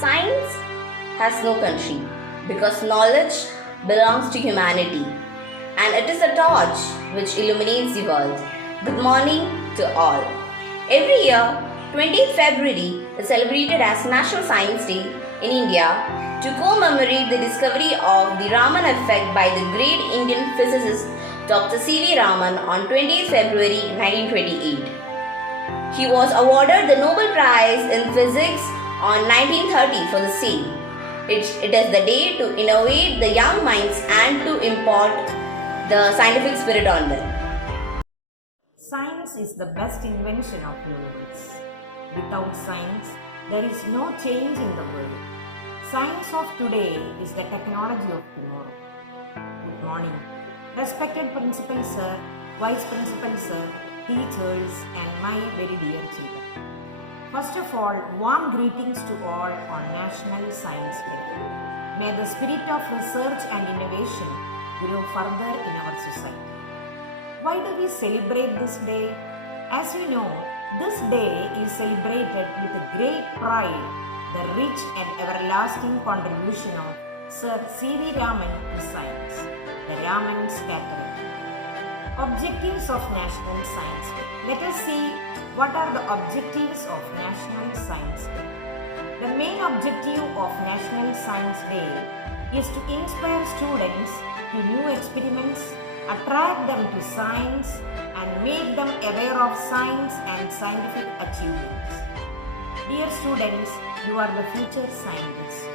Science has no country because knowledge belongs to humanity and it is a torch which illuminates the world. Good morning to all. Every year, 20th February is celebrated as National Science Day in India to commemorate the discovery of the Raman effect by the great Indian physicist Dr. C.V. Raman on 20th February 1928. He was awarded the Nobel Prize in Physics on 1930 for the same. It is the day to innovate the young minds and to impart the scientific spirit on them. Science is the best invention of the universe. Without science, there is no change in the world. Science of today is the technology of tomorrow. Good morning. Respected Principal Sir, Vice Principal Sir, teachers and my very dear children. First of all, warm greetings to all on National Science Day. May the spirit of research and innovation grow further in our society. Why do we celebrate this day? As you know, this day is celebrated with great pride the rich and everlasting contribution of Sir C.V. Raman to science, the Raman Scattering. Objectives of National Science Day. Let us see what are the objectives of National Science Day. The main objective of National Science Day is to inspire students to new experiments, attract them to science and make them aware of science and scientific achievements. Dear students, you are the future scientists.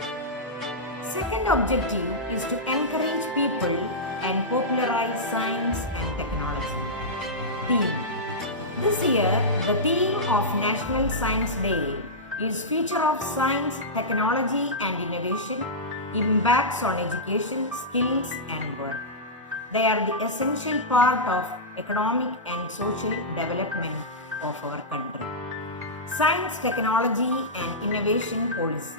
Second objective is to encourage people and popularize science and technology. Theme. This year, the theme of National Science Day is Future of Science, Technology and Innovation, Impacts on Education, Skills and Work. They are the essential part of economic and social development of our country. Science, Technology and Innovation Policy.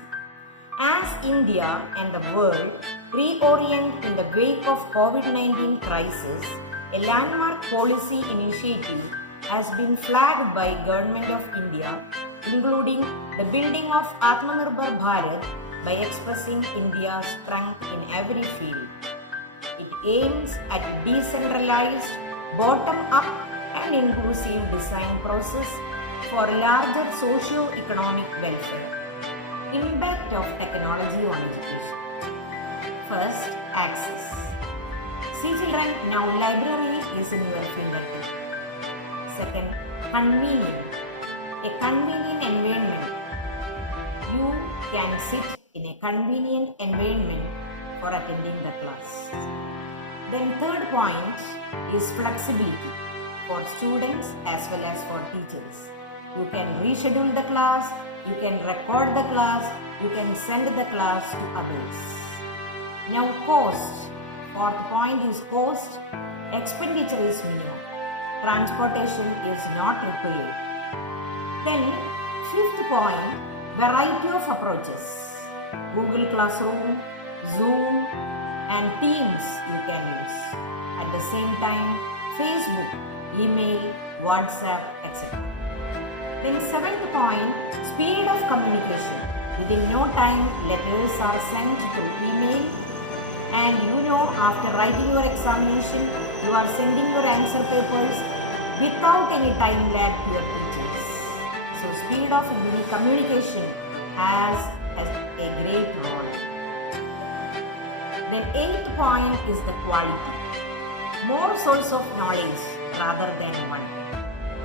As India and the world reorient in the wake of COVID-19 crisis, a landmark policy initiative has been flagged by Government of India, including the building of Atmanirbhar Bharat by expressing India's strength in every field. It aims at decentralized, bottom-up and inclusive design process for larger socio-economic welfare. Impact of technology on education. First, access. See children, now library is in your fingertip. Second, convenient. A convenient environment. You can sit in a convenient environment for attending the class. Then third point is flexibility for students as well as for teachers. You can reschedule the class, you can record the class, you can send the class to others. Now cost. Fourth point is cost. Expenditure is minimum. Transportation is not required. Then fifth point, variety of approaches. Google Classroom, Zoom and Teams you can use. At the same time, Facebook, email, WhatsApp, etc. Then seventh point, speed of communication. Within no time, letters are sent through email and after writing your examination, you are sending your answer papers without any time lag to your teachers. So speed of communication has a great role. Then eighth point is the quality. More source of knowledge rather than one.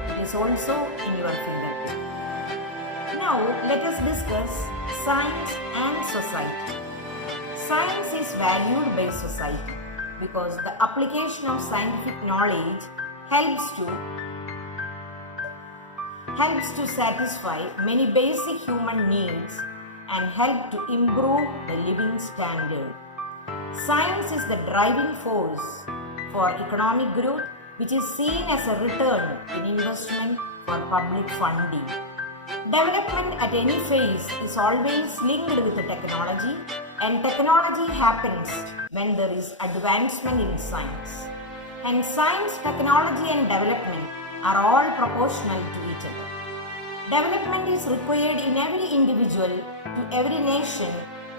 It is also in your fingertip. Now let us discuss science and society. Science is valued by society because the application of scientific knowledge helps to satisfy many basic human needs and help to improve the living standard. Science is the driving force for economic growth, which is seen as a return in investment for public funding. Development at any phase is always linked with the technology, and technology happens when there is advancement in science. And science, technology and development are all proportional to each other. Development is required in every individual to every nation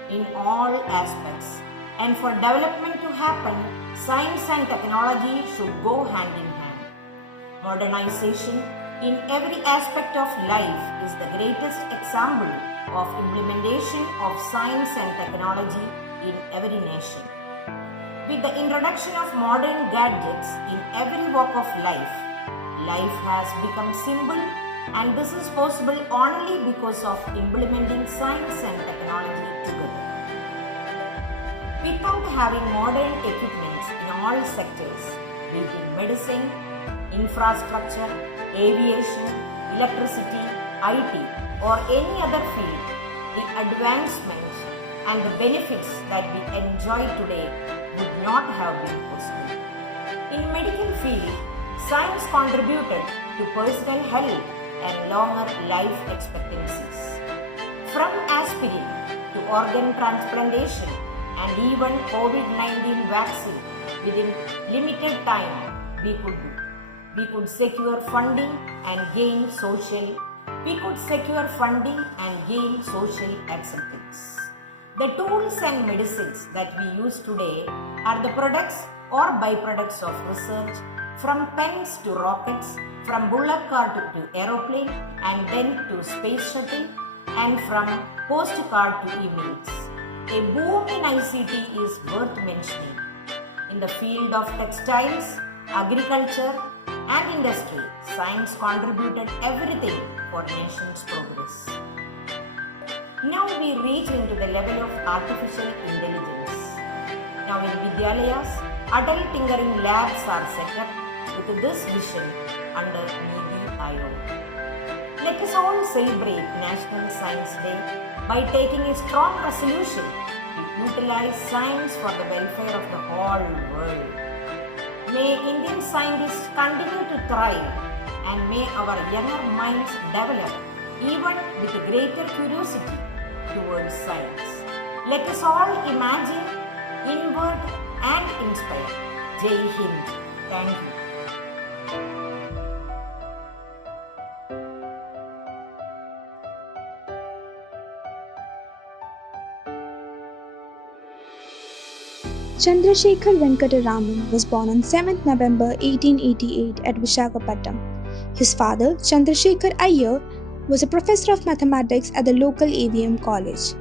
in all aspects. And for development to happen, science and technology should go hand in hand. Modernization in every aspect of life is the greatest example of implementation of science and technology in every nation. With the introduction of modern gadgets in every walk of life, life has become simple, and this is possible only because of implementing science and technology together. Without having modern equipments in all sectors, be it in medicine, infrastructure, aviation, electricity, IT, or any other field, the advancements and the benefits that we enjoy today would not have been possible. In medical field, science contributed to personal health and longer life expectancies. From aspirin to organ transplantation and even COVID-19 vaccine, within limited time we could secure funding and gain social acceptance. The tools and medicines that we use today are the products or byproducts of research, from pens to rockets, from bullock cart to aeroplane, and then to space shuttle, and from postcard to emails. A boom in ICT is worth mentioning. In the field of textiles, agriculture, and industry, science contributed everything for nation's progress. Now we reach into the level of artificial intelligence. Now in Vidyalayas, adult tinkering labs are set up with this vision under Niti Aayog. Let us all celebrate National Science Day by taking a strong resolution to utilize science for the welfare of the whole world. May Indian scientists continue to thrive, and may our younger minds develop even with a greater curiosity towards science. Let us all imagine, invert, and inspire. Jai Hind. Thank you. Chandrasekhar Venkata Raman was born on 7th November 1888 at Visakhapatnam. His father, Chandrasekhar Iyer, was a professor of mathematics at the local AVM college.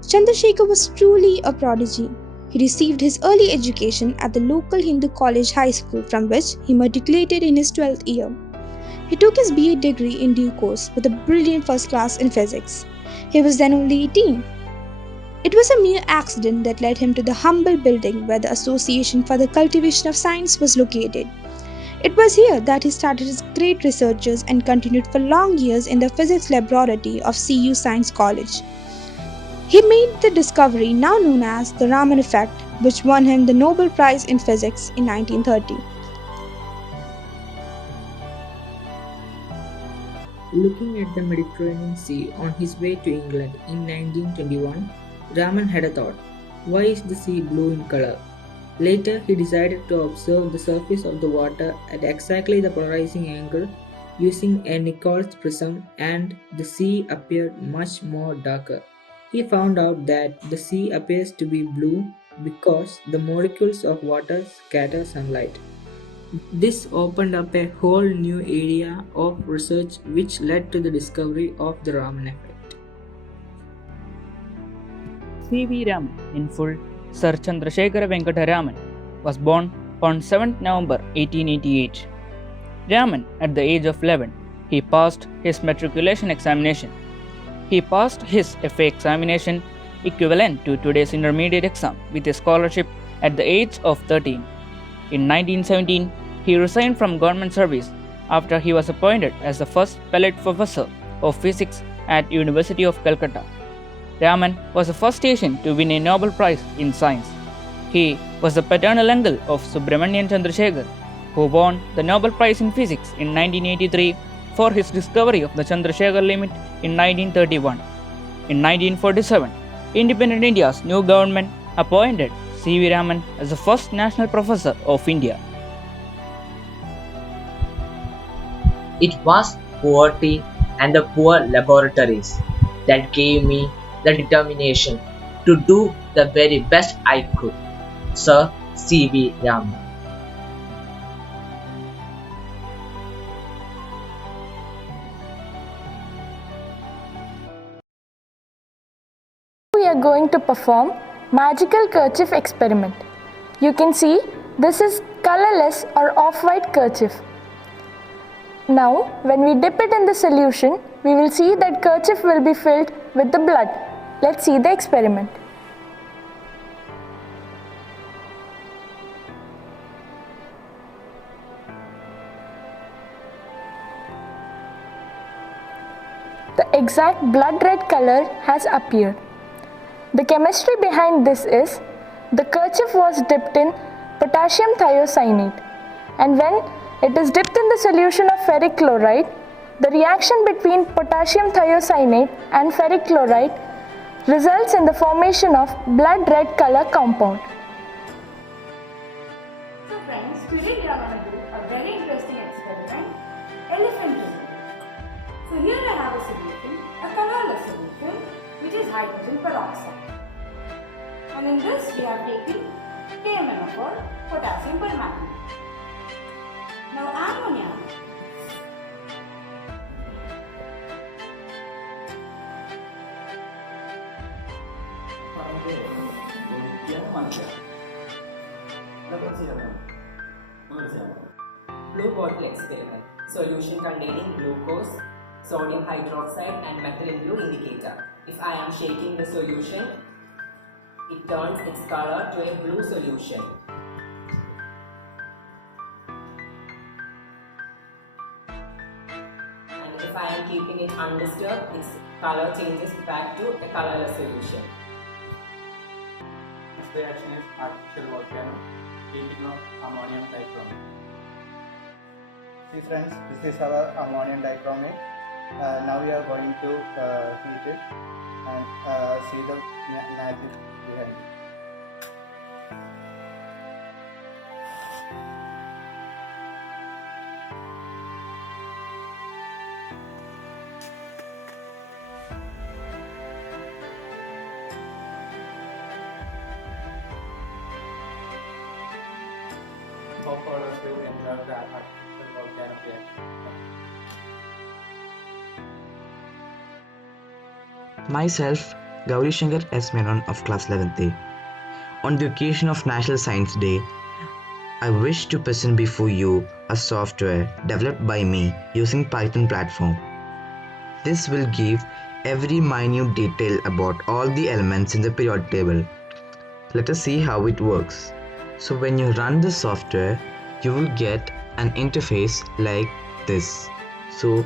Chandrasekhar was truly a prodigy. He received his early education at the local Hindu College High School, from which he matriculated in his 12th year. He took his BA degree in due course with a brilliant first class in physics. He was then only 18. It was a mere accident that led him to the humble building where the Association for the Cultivation of Science was located. It was here that he started his great researches and continued for long years in the physics laboratory of CU Science College. He made the discovery now known as the Raman effect, which won him the Nobel Prize in Physics in 1930. Looking at the Mediterranean Sea on his way to England in 1921, Raman had a thought: why is the sea blue in color? Later, he decided to observe the surface of the water at exactly the polarizing angle using a Nichols prism, and the sea appeared much more darker. He found out that the sea appears to be blue because the molecules of water scatter sunlight. This opened up a whole new area of research which led to the discovery of the Raman effect. C.V. Raman, in full, Sir Chandrasekhar Venkata Raman, was born on 7th November 1888. Raman, at the age of 11, he passed his matriculation examination. He passed his FA examination, equivalent to today's intermediate exam, with a scholarship at the age of 13. In 1917, he resigned from government service after he was appointed as the first Pellet Professor of Physics at University of Calcutta. Raman was the first Asian to win a Nobel Prize in Science. He was the paternal uncle of Subramanian Chandrasekhar, who won the Nobel Prize in Physics in 1983 for his discovery of the Chandrasekhar limit in 1931. In 1947, independent India's new government appointed C.V. Raman as the first national professor of India. It was poverty and the poor laboratories that gave me the determination to do the very best I could. Sir C.V. Raman. We are going to perform magical kerchief experiment. You can see this is colorless or off-white kerchief. Now when we dip it in the solution, we will see that kerchief will be filled with the blood. Let's see the experiment. The exact blood red color has appeared. The chemistry behind this is the kerchief was dipped in potassium thiocyanate, and when it is dipped in the solution of ferric chloride, the reaction between potassium thiocyanate and ferric chloride results in the formation of blood red color compound. So friends, today we are going to do a very interesting experiment, elephant ring. So here I have a solution, a colorless solution, which is hydrogen peroxide. And in this we have taken KMnO4, potassium permanganate. Now ammonia. Blue bottle experiment. Solution containing glucose, sodium hydroxide and methylene blue indicator. If I am shaking the solution, it turns its color to a blue solution. And if I am keeping it undisturbed, its color changes back to a colorless solution. Next reaction is artificial volcano, heating of ammonium dichromate. See friends, this is our ammonium dichromate. Now we are going to heat it and see the magic behind it. Hope all of you enjoyed the artificial volcano reaction. Myself, Gauri Shankar S. Menon of class 11th A. On the occasion of National Science Day, I wish to present before you a software developed by me using Python platform. This will give every minute detail about all the elements in the periodic table. Let us see how it works. So when you run the software, you will get an interface like this. So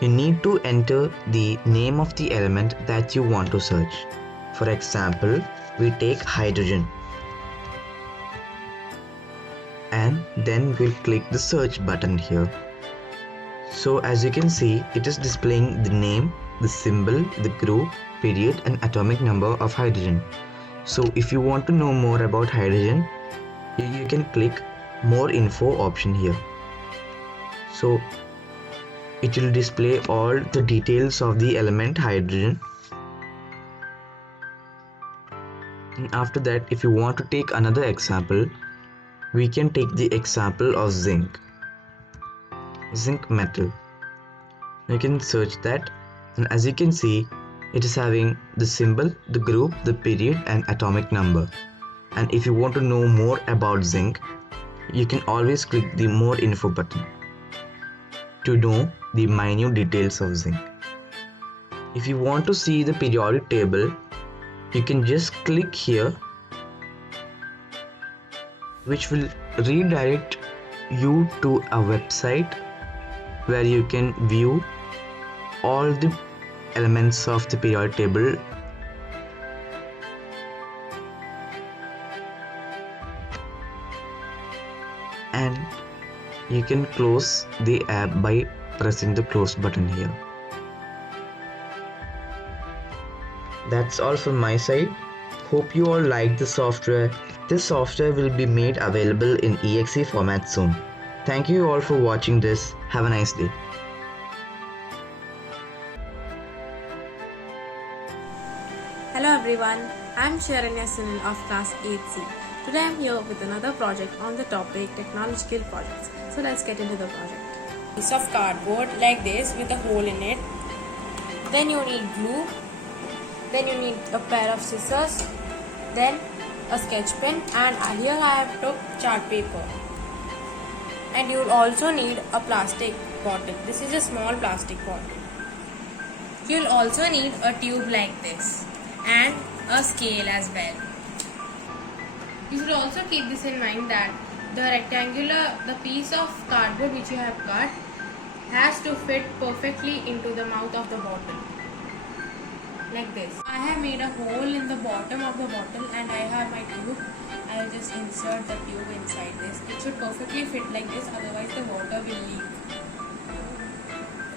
you need to enter the name of the element that you want to search. For example, we take hydrogen. And then we'll click the search button here. So as you can see, it is displaying the name, the symbol, the group, period and atomic number of hydrogen. So if you want to know more about hydrogen, you can click more info option here. So it will display all the details of the element hydrogen. And after that, if you want to take another example, we can take the example of zinc metal. You can search that, and as you can see, it is having the symbol, the group, the period and atomic number. And if you want to know more about zinc, you can always click the more info button to know the minute details of zinc. If you want to see the periodic table, you can just click here, which will redirect you to a website where you can view all the elements of the periodic table. And you can close the app by pressing the close button here. That's all from my side. Hope you all like the software. This software will be made available in exe format soon. Thank you all for watching this. Have a nice day. Hello everyone, I'm Sharanya Sunil of class 8C. Today I'm here with another project on the topic technological projects. So let's get into the project. Piece of cardboard like this with a hole in it. Then you need glue. Then you need a pair of scissors. Then a sketch pen, and here I have took chart paper. And you will also need a plastic bottle. This is a small plastic bottle. You will also need a tube like this and a scale as well. You should also keep this in mind that the piece of cardboard which you have cut has to fit perfectly into the mouth of the bottle. Like this. I have made a hole in the bottom of the bottle and I have my tube. I will just insert the tube inside this. It should perfectly fit like this, otherwise the water will leak.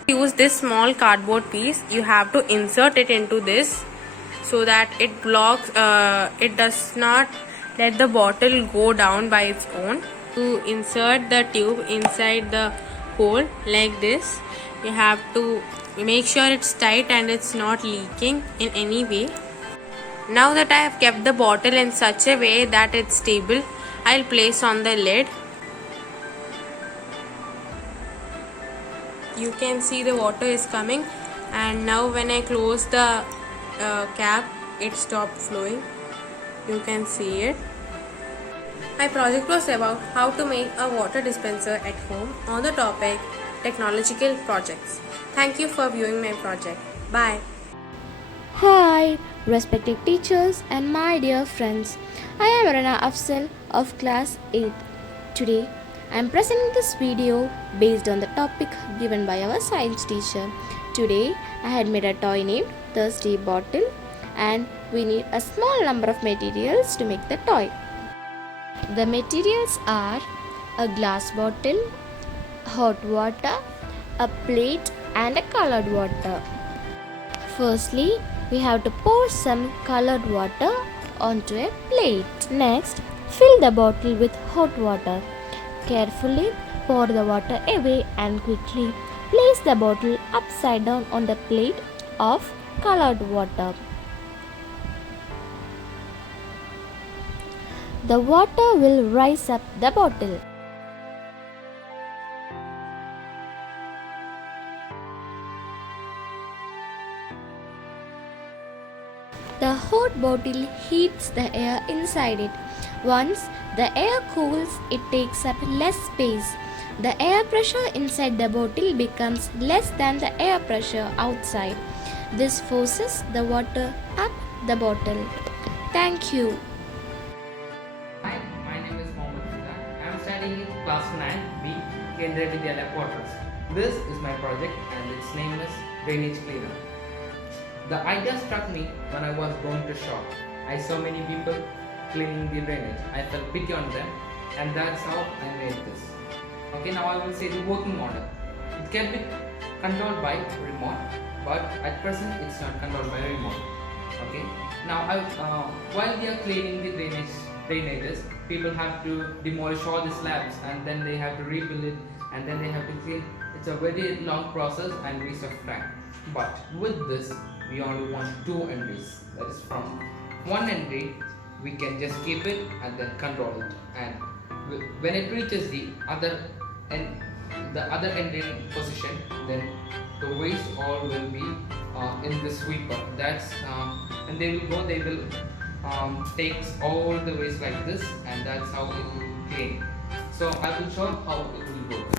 Use this small cardboard piece. You have to insert it into this so that it blocks, it does not let the bottle go down by its own. To insert the tube inside the hole like this, you have to make sure it's tight and it's not leaking in any way. Now that I have kept the bottle in such a way that it's stable, I'll place on the lid. You can see the water is coming, and now when I close the cap, it stopped flowing. You can see it. My project was about how to make a water dispenser at home on the topic technological projects. Thank you for viewing my project. Bye. Hi, respected teachers and my dear friends. I am Rana Afzal of class 8. Today, I am presenting this video based on the topic given by our science teacher. Today, I had made a toy named Thirsty Bottle, and we need a small number of materials to make the toy. The materials are a glass bottle, hot water, a plate and a colored water. Firstly, we have to pour some colored water onto a plate. Next, fill the bottle with hot water. Carefully pour the water away and quickly place the bottle upside down on the plate of colored water. The water will rise up the bottle. The hot bottle heats the air inside it. Once the air cools, it takes up less space. The air pressure inside the bottle becomes less than the air pressure outside. This forces the water up the bottle. Thank you. Hi, my name is Mohammed Sudha. I am studying in class 9B, Kendriya Vidyalaya Quarters. This is my project and its name is Drainage Cleaner. The idea struck me when I was going to shop. I saw many people cleaning the drainage. I felt pity on them, and that's how I made this. Okay, now I will say the working model. It can be controlled by remote, but at present it's not controlled by remote. Okay, now while they are cleaning the drainages, people have to demolish all the slabs and then they have to rebuild it and then they have to clean. It's a very long process and waste of time. But with this, we only want 2 entries. That is, from one entry we can just keep it and then control it, and when it reaches the other entry position, then the waste all will be in this sweeper. That's and they will take all the waste like this, and that's how it will clean. So I will show how it will work.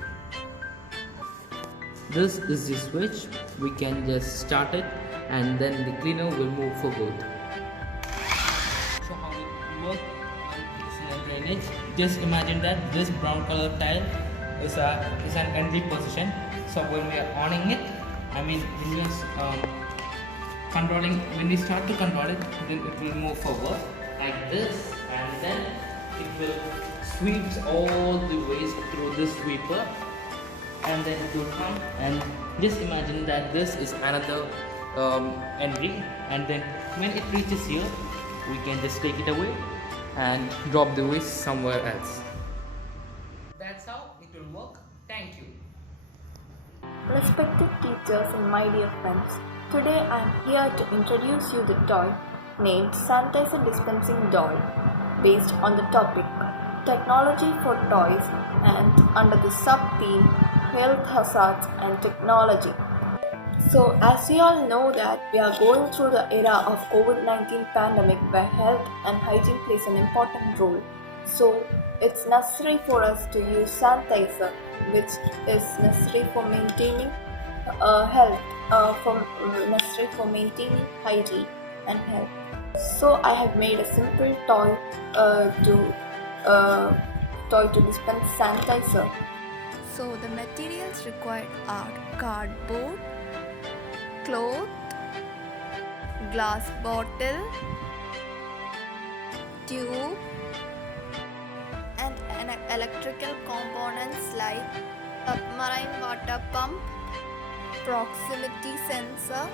This is the switch. We can just start it and then the cleaner will move forward. So how it will work on this drainage. Just imagine that this brown color tile is an entry position. So when we are owning it, when we start to control it, then it will move forward like this, and then it will sweep all the waste through this sweeper, and then it will come, and just imagine that this is another entry, and then when it reaches here, we can just take it away and drop the waste somewhere else. That's how it will work. Thank you. Respected teachers and my dear friends, today I am here to introduce you the toy named Sanitizer Dispensing Doll based on the topic Technology for Toys and under the sub-theme Health Hazards and Technology. So as we all know that we are going through the era of COVID-19 pandemic where health and hygiene plays an important role. So it's necessary for us to use sanitizer, which is necessary for maintaining health, necessary for maintaining hygiene and health. So I have made a simple toy to dispense sanitizer. So the materials required are cardboard, cloth, glass bottle, tube, and electrical components like submarine water pump, proximity sensor,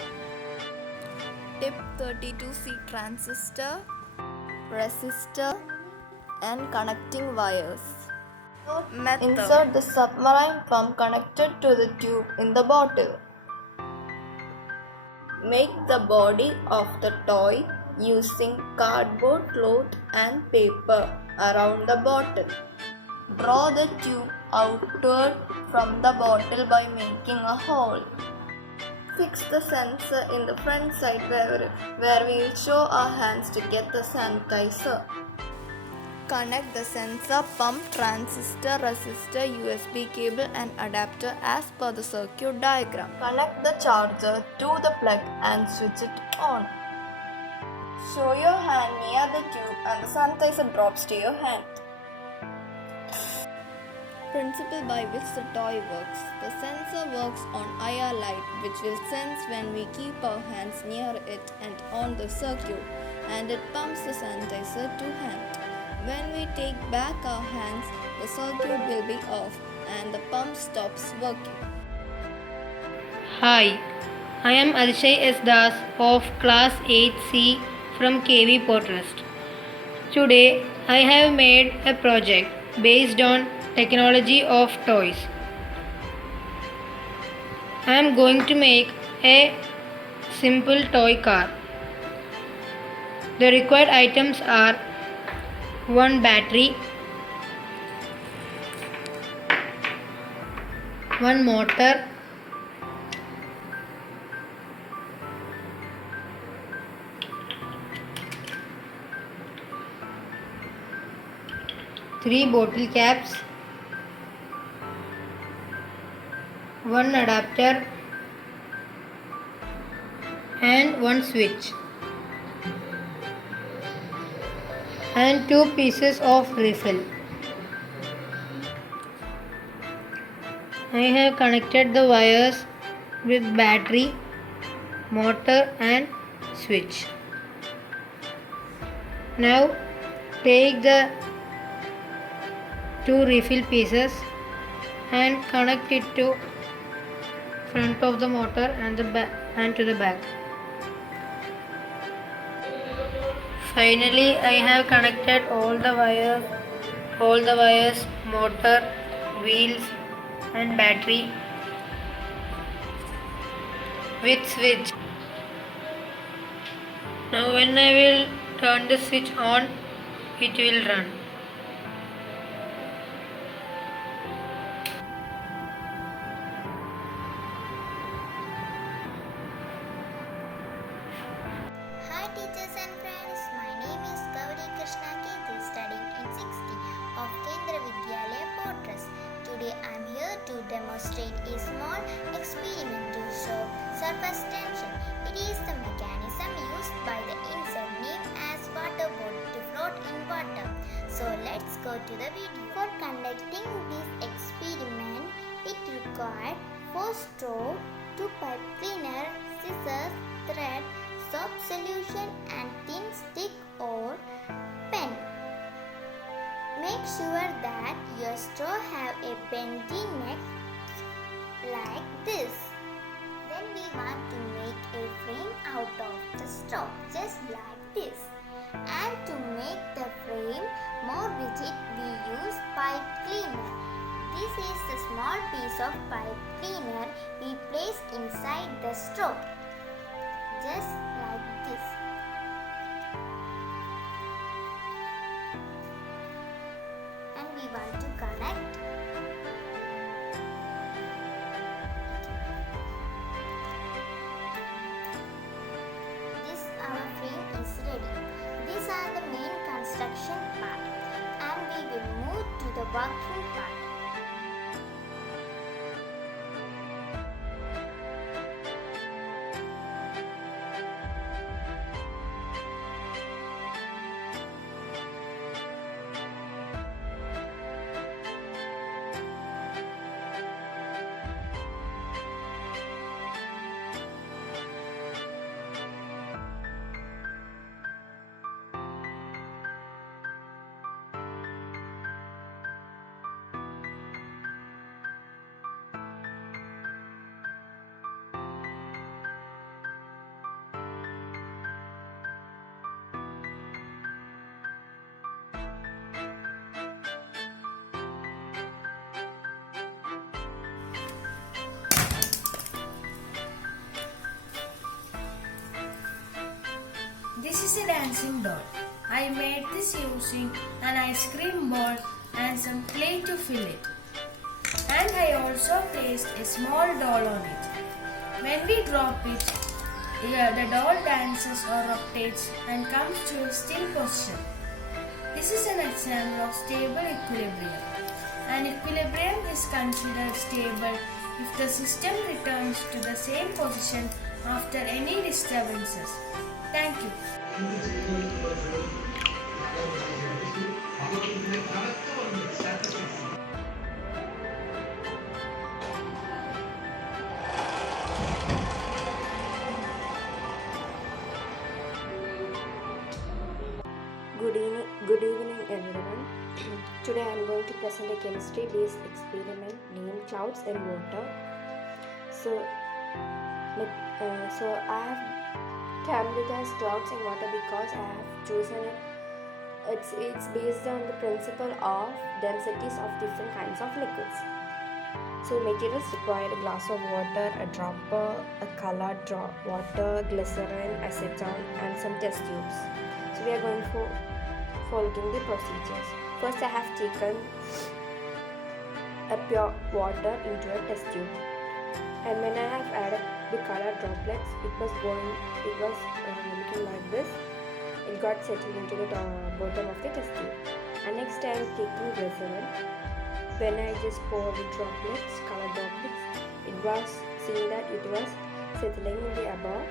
tip 32C transistor, resistor, and connecting wires. Method. Insert the submarine pump connected to the tube in the bottle. Make the body of the toy using cardboard, cloth and paper around the bottle. Draw the tube outward from the bottle by making a hole. Fix the sensor in the front side where we will show our hands to get the sanitizer. Connect the sensor, pump, transistor, resistor, USB cable and adapter as per the circuit diagram. Connect the charger to the plug and switch it on. Show your hand near the tube and the sanitizer drops to your hand. Principle by which the toy works. The sensor works on IR light, which will sense when we keep our hands near it and on the circuit, and it pumps the sanitizer to hand. When we take back our hands, the circuit will be off and the pump stops working. Hi, I am Adishay S. Das of Class 8C from KV Portrust. Today, I have made a project based on technology of toys. I am going to make a simple toy car. The required items are one battery, one motor, three bottle caps, one adapter and one switch, and two pieces of refill. I have connected the wires with battery, motor and switch. Now take the two refill pieces and connect it to front of the motor and to the back. Finally, I have connected all the wires, motor, wheels and battery with switch. Now when I will turn the switch on, it will run. Hi teachers and friends, my name is Gauri Krishna Kirti, studying in 6th of Kendra Vidyalaya Portress. Today I am here to demonstrate a small experiment to show surface tension. It is the mechanism used by the insect named as water boat to float in water. So let's go to the video. For conducting this experiment, it required 4 straw, 2 pipe cleaner, scissors, thread, soap solution and thin stick or pen. Make sure that your straw have a bendy neck like this. Then we want to make a frame out of the straw just like this. And to make the frame more rigid, we use pipe cleaner. This is the small piece of pipe cleaner we place inside the straw. Just like this. walkthrough part. This is a dancing doll. I made this using an ice cream ball and some clay to fill it. And I also placed a small doll on it. When we drop it, the doll dances or rotates and comes to a still position. This is an example of stable equilibrium. An equilibrium is considered stable if the system returns to the same position after any disturbances. Thank you. Good evening everyone. Today I am going to present a chemistry based experiment named clouds and water. So I have termed it as clouds and water because I have chosen it. It's based on the principle of densities of different kinds of liquids. So materials required: a glass of water, a dropper, a colored water, glycerin, acetone, and some test tubes. So we are going for following the procedures. First, I have taken a pure water into a test tube, and when I have added the colored droplets, it was looking like this. It got settled into the bottom of the test tube. And next, I am taking glycerin. When I just pour the droplets, colored droplets, it was seen that it was settling in the above.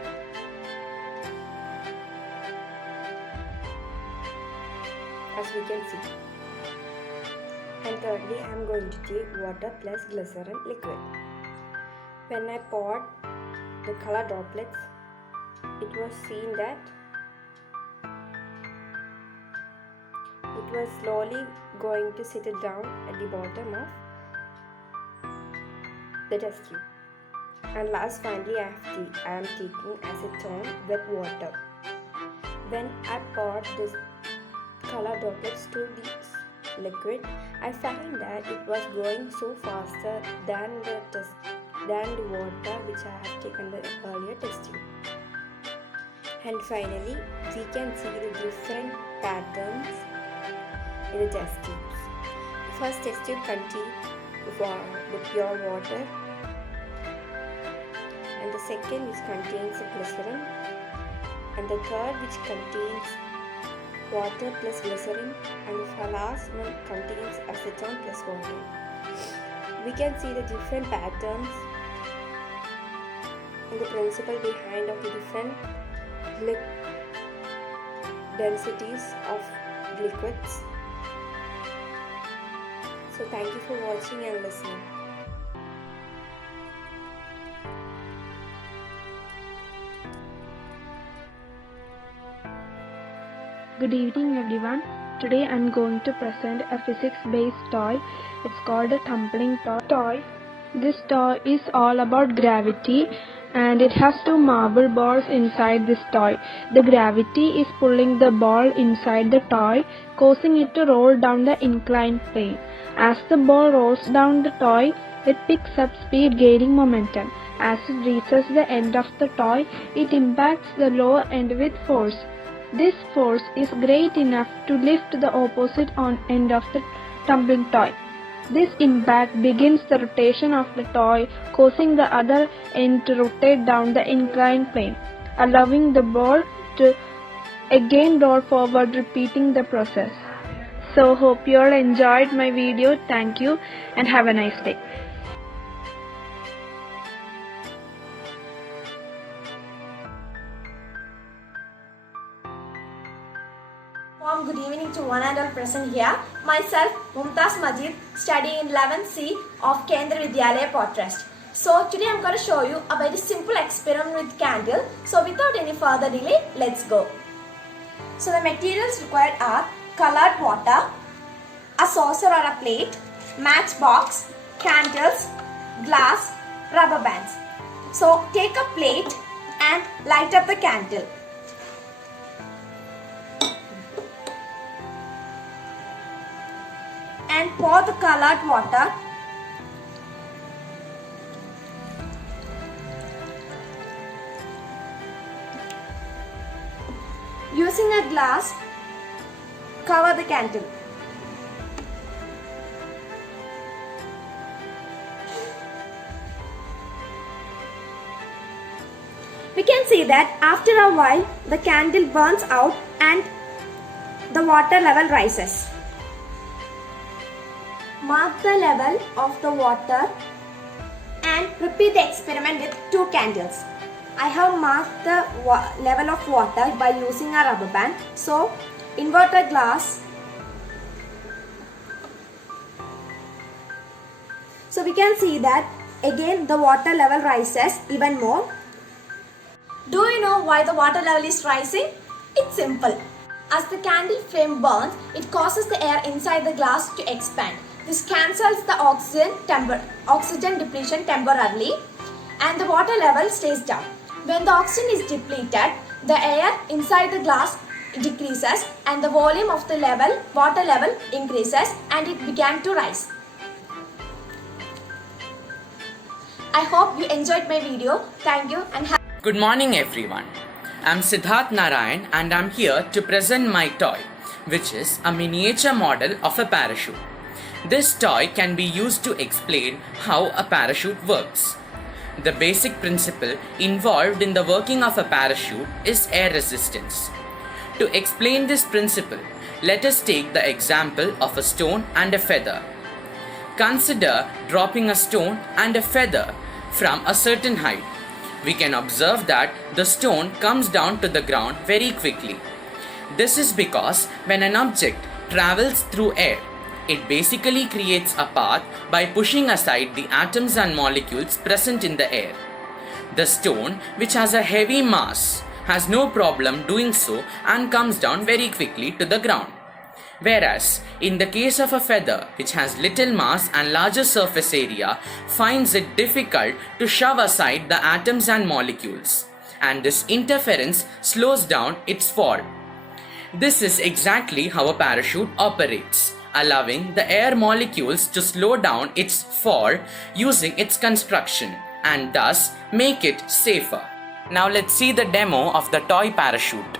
As we can see. And thirdly, I am going to take water plus glycerin liquid. When I poured the color droplets, it was seen that it was slowly going to settle down at the bottom of the test tube. And last, finally, I am taking acetone with water. When I poured this color droplets to the liquid, I find that it was going so faster than the water which I have taken the earlier test tube. And finally, we can see the different patterns in the test tubes. The first test tube contains the pure water, and the second which contains the glycerin, and the third which contains water plus glycerin, and the last one contains acetone plus water. We can see the different patterns and the principle behind of the different densities of liquids. So thank you for watching and listening. Good evening everyone. Today I am going to present a physics-based toy. It's called a tumbling toy. This toy is all about gravity, and it has two marble balls inside this toy. The gravity is pulling the ball inside the toy, causing it to roll down the inclined plane. As the ball rolls down the toy, it picks up speed, gaining momentum. As it reaches the end of the toy, it impacts the lower end with force. This force is great enough to lift the opposite end of the tumbling toy. This impact begins the rotation of the toy, causing the other end to rotate down the inclined plane, allowing the ball to again roll forward, repeating the process. So hope you all enjoyed my video. Thank you and have a nice day. Warm good evening to one and all present here. Myself, Mumtaz Majid, studying in 11C of Kendra Vidyalaya Port Trust. So today I'm going to show you a very simple experiment with candle. So without any further delay, let's go. So the materials required are colored water, a saucer or a plate, matchbox, candles, glass, rubber bands. So take a plate and light up the candle. And pour the colored water. Using a glass, cover the candle. We can see that after a while the candle burns out and the water level rises. Mark the level of the water and repeat the experiment with 2 candles. I have marked the level of water by using a rubber band. So invert a glass. So we can see that again the water level rises even more. Do you know why the water level is rising? It's simple. As the candle flame burns, it causes the air inside the glass to expand. This cancels the oxygen depletion temporarily and the water level stays down. When the oxygen is depleted, the air inside the glass decreases and the volume of the water level increases and it began to rise. I hope you enjoyed my video. Thank you and have Good morning everyone. I'm Siddharth Narayan and I'm here to present my toy, which is a miniature model of a parachute. This toy can be used to explain how a parachute works. The basic principle involved in the working of a parachute is air resistance. To explain this principle, let us take the example of a stone and a feather. Consider dropping a stone and a feather from a certain height. We can observe that the stone comes down to the ground very quickly. This is because when an object travels through air, it basically creates a path by pushing aside the atoms and molecules present in the air. The stone, which has a heavy mass, has no problem doing so and comes down very quickly to the ground. Whereas, in the case of a feather, which has little mass and larger surface area, finds it difficult to shove aside the atoms and molecules, and this interference slows down its fall. This is exactly how a parachute operates, allowing the air molecules to slow down its fall using its construction and thus make it safer. Now let's see the demo of the toy parachute.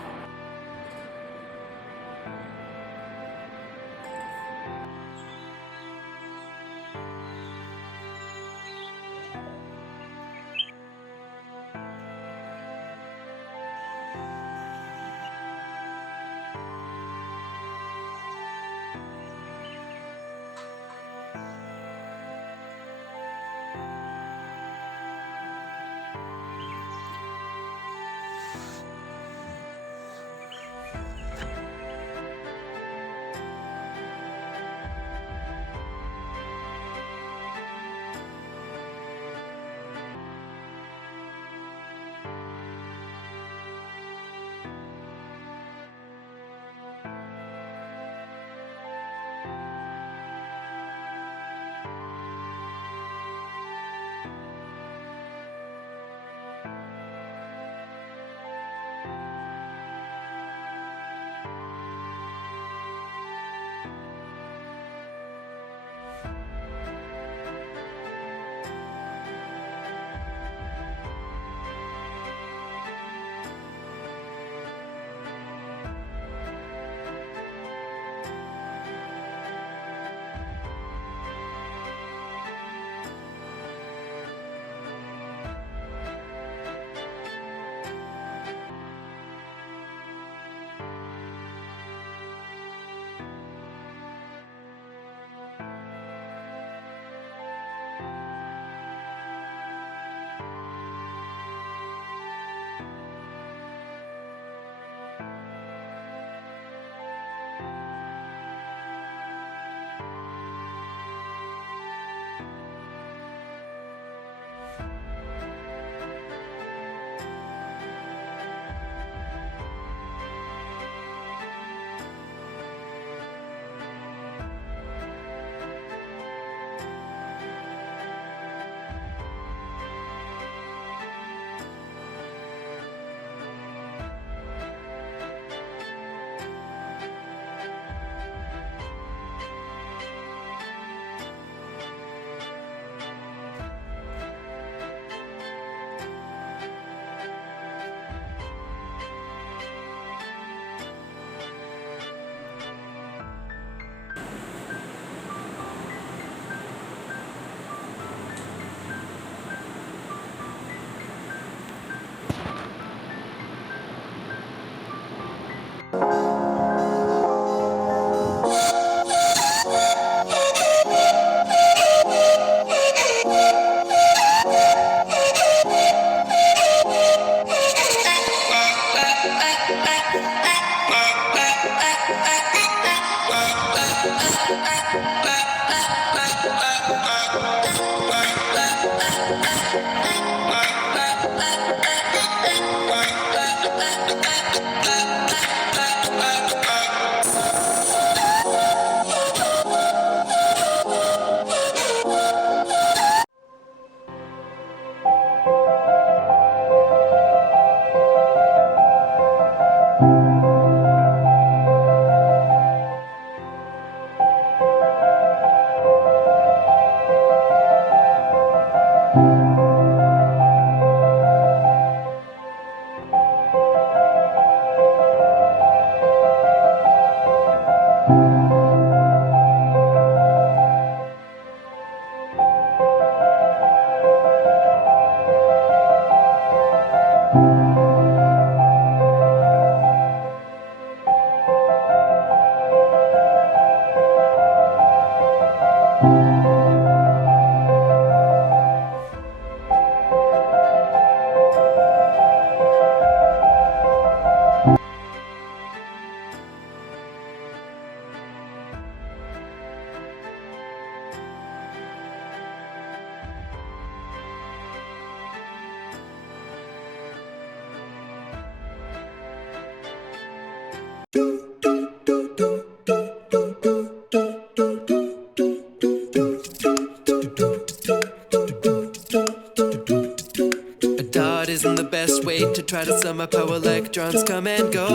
best way to try to sum up how electrons come and go.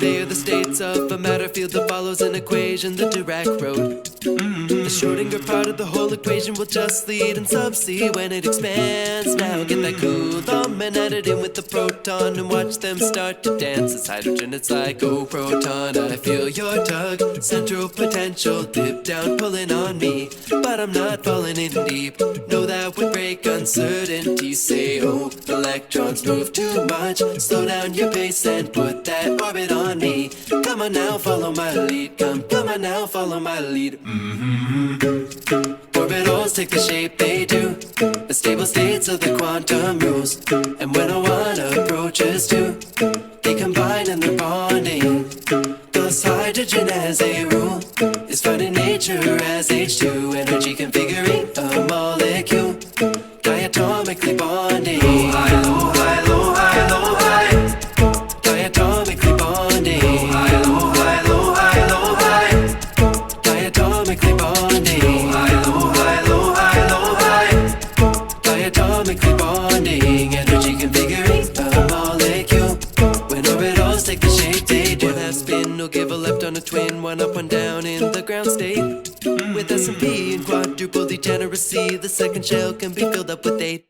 They are the states of a matter field that follows an equation, the Dirac wrote. The Schrodinger part of the whole equation will just lead in sub C when it expands. Now get that Coulomb and add it in with the proton and watch them start to dance. It's hydrogen, it's like, oh proton, I feel your tug. Central potential, dip down, pulling on me. But I'm not falling in deep. Know that would break uncertainty. Say, oh, electrons move too much. Slow down your pace and put that orbit on me. Come on now, follow my lead. Come on now, follow my lead. Orbitals take the shape they do, the stable states of the quantum rules. And when a one approaches two, they combine and they're bonding. Thus hydrogen as a rule is found in nature as H2. Energy configuring a molecule, diatomically bonding. High, low, high, low, high, low, high. Diatomically bonding. High, low, high, low, high, low, high. Diatomically bonding. High, low, high, low, high, low, high. Diatomically bonding. Energy configuring a molecule. When orbitals take the shape they do. One half spin will give a lepton a twin. One up, one down in the ground state. With S&P and quadruple degeneracy, the second shell can be filled up with 8.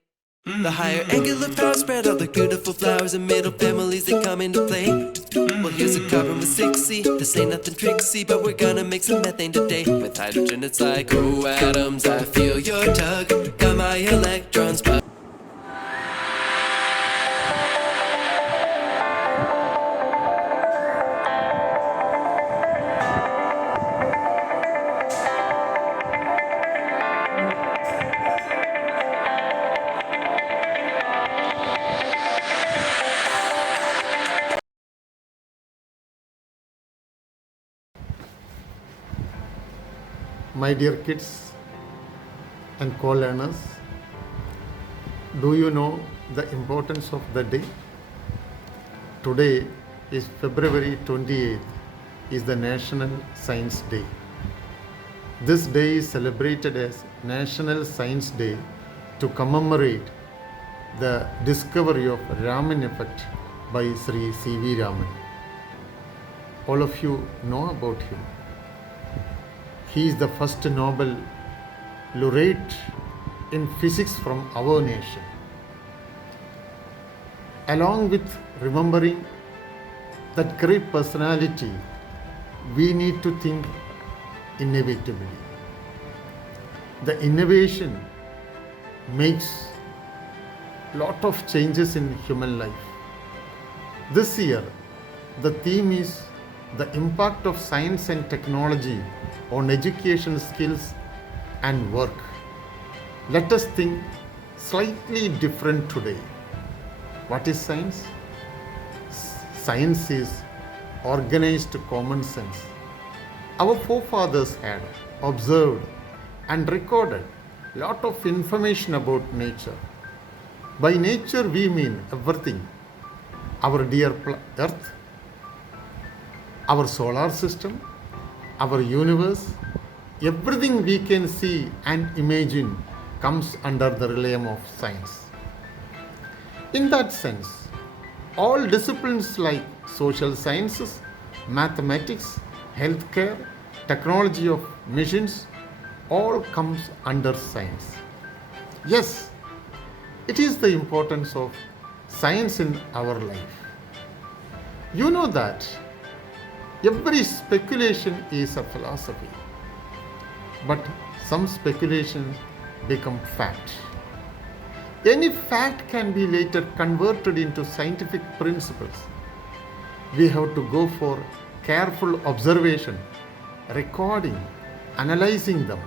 The higher angular power spread all the beautiful flowers and middle families that come into play. Well, here's a carbon with 6C. This ain't nothing tricksy, but we're gonna make some methane today. With hydrogen, it's like, oh atoms, I feel your tug. Got my electrons, but my dear kids and co-learners, do you know the importance of the day? Today is February 28th, is the National Science Day. This day is celebrated as National Science Day to commemorate the discovery of Raman effect by Sri C.V. Raman. All of you know about him. He is the first Nobel laureate in physics from our nation. Along with remembering that great personality, we need to think innovatively. The innovation makes lot of changes in human life. This year, the theme is the impact of science and technology on education skills and work. Let us think slightly different today. What is science? Science is organized common sense. Our forefathers had observed and recorded lot of information about nature. By nature we mean everything. Our dear earth, our solar system, our universe, everything we can see and imagine comes under the realm of science. In that sense, all disciplines like social sciences, mathematics, healthcare, technology of machines, all comes under science. Yes, it is the importance of science in our life. You know that every speculation is a philosophy, but some speculations become fact. Any fact can be later converted into scientific principles. We have to go for careful observation, recording, analyzing them,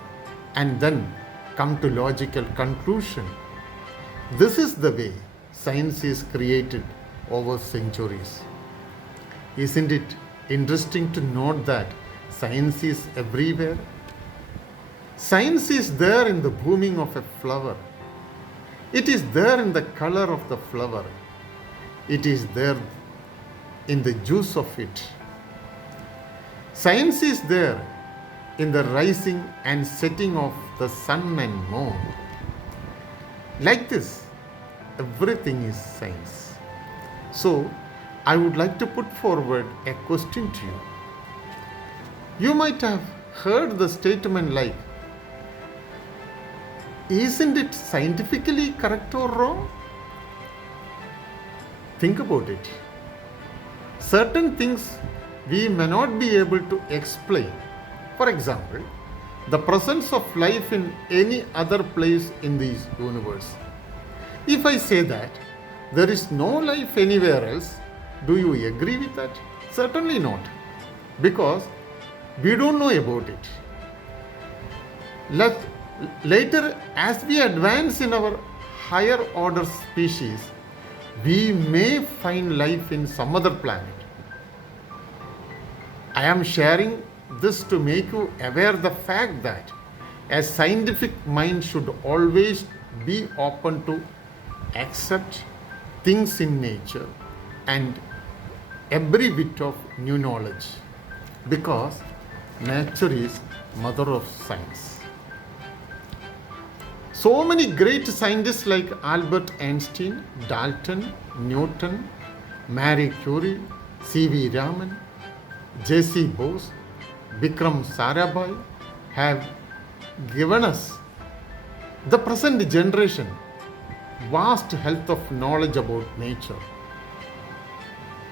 and then come to logical conclusion. This is the way science is created over centuries. Isn't it interesting to note that science is everywhere? Science is there in the blooming of a flower. It is there in the color of the flower. It is there in the juice of it. Science is there in the rising and setting of the sun and moon. Like this, everything is science. So, I would like to put forward a question to you. You might have heard the statement like, isn't it scientifically correct or wrong? Think about it. Certain things we may not be able to explain. For example, the presence of life in any other place in this universe. If I say that there is no life anywhere else, do you agree with that? Certainly not, because we don't know about it. Later, as we advance in our higher order species, we may find life in some other planet. I am sharing this to make you aware the fact that a scientific mind should always be open to accept things in nature and every bit of new knowledge, because nature is mother of science. So many great scientists like Albert Einstein, Dalton, Newton, Marie Curie, C.V. Raman, J.C. Bose, Vikram Sarabhai have given us, the present generation, vast wealth of knowledge about nature.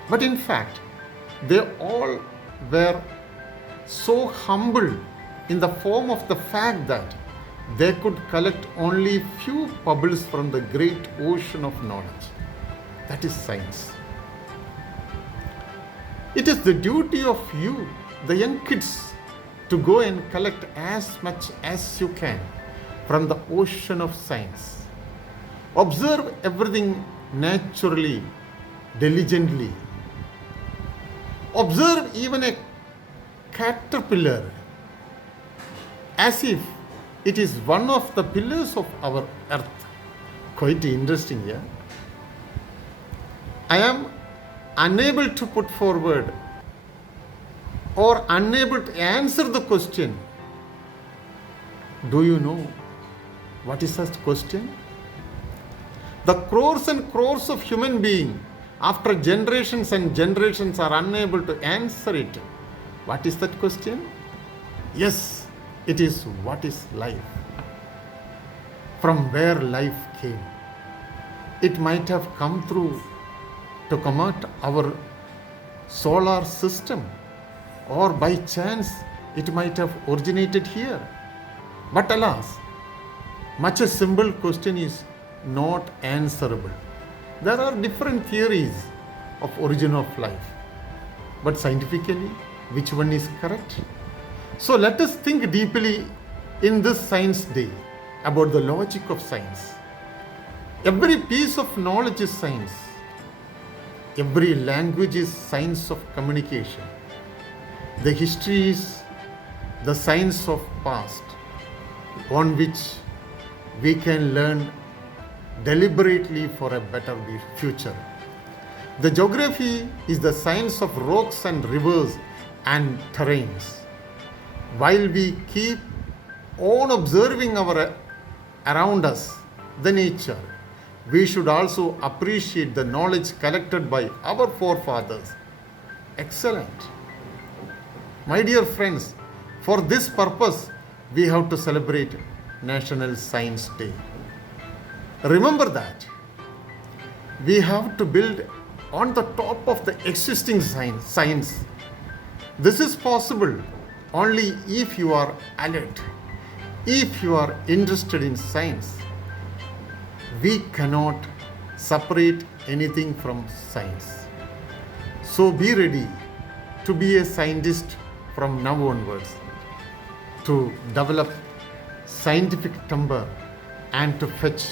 But in fact, they all were so humble in the form of the fact that they could collect only few pebbles from the great ocean of knowledge. That is science. It is the duty of you, the young kids, to go and collect as much as you can from the ocean of science. Observe everything naturally, diligently. Observe even a caterpillar as if it is one of the pillars of our earth. Quite interesting, yeah? I am unable to put forward or unable to answer the question. Do you know what is such question? The crores and crores of human beings, after generations and generations, are unable to answer it. What is that question? Yes, it is what is life? From where life came? It might have come through to come out our solar system, or by chance it might have originated here. But alas, much a simple question is not answerable. There are different theories of origin of life, but scientifically, which one is correct? So let us think deeply in this science day about the logic of science. Every piece of knowledge is science. Every language is science of communication. The history is the science of past, on which we can learn deliberately for a better future. The geography is the science of rocks and rivers and terrains. While we keep on observing around us, the nature, we should also appreciate the knowledge collected by our forefathers. Excellent. My dear friends, for this purpose, we have to celebrate National Science Day. Remember that we have to build on the top of the existing science. This is possible only if you are alert, if you are interested in science. We cannot separate anything from science. So be ready to be a scientist from now onwards, to develop scientific timber and to fetch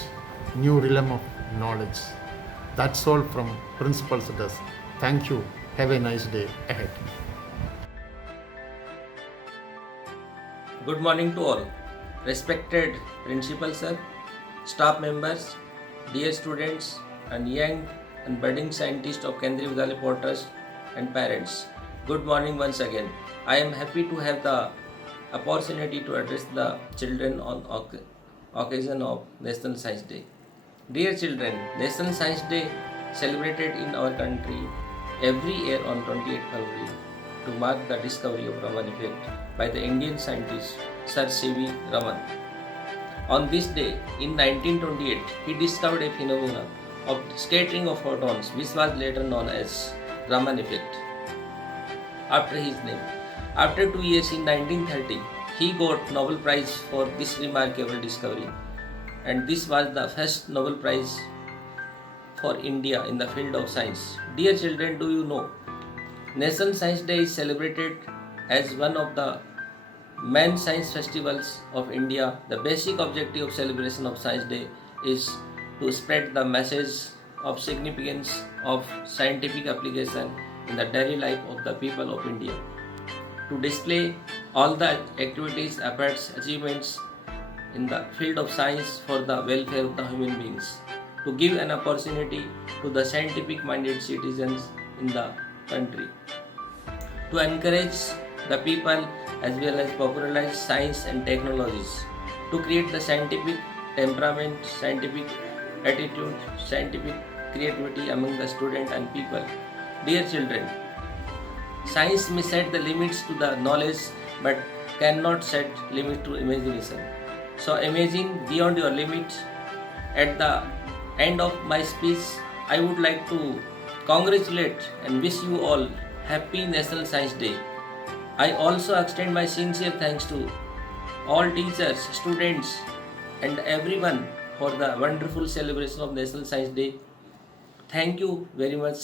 new realm of knowledge. That's all from Principal's Desk. Thank you. Have a nice day ahead. Good morning to all. Respected Principal Sir, staff members, dear students, and young and budding scientists of Kendriya Vidyalaya Port Trust, and parents. Good morning once again. I am happy to have the opportunity to address the children on occasion of National Science Day. Dear children, National Science Day celebrated in our country every year on 28 February to mark the discovery of Raman effect by the Indian scientist Sir C.V. Raman. On this day in 1928, he discovered a phenomenon of scattering of photons which was later known as Raman effect after his name. After 2 years in 1930, he got Nobel Prize for this remarkable discovery, and this was the first Nobel Prize for India in the field of science. Dear children, do you know National Science Day is celebrated as one of the main science festivals of India. The basic objective of celebration of Science Day is to spread the message of significance of scientific application in the daily life of the people of India, to display all the activities, efforts, achievements in the field of science for the welfare of the human beings, to give an opportunity to the scientific minded citizens in the country, to encourage the people as well as popularize science and technologies, to create the scientific temperament, scientific attitude, scientific creativity among the student and people. Dear children, science may set the limits to the knowledge but cannot set limit to imagination. So imagine beyond your limit. At the end of my speech, I would like to congratulate and wish you all happy National Science Day. I also extend my sincere thanks to all teachers, students and everyone for the wonderful celebration of National Science Day. Thank you very much.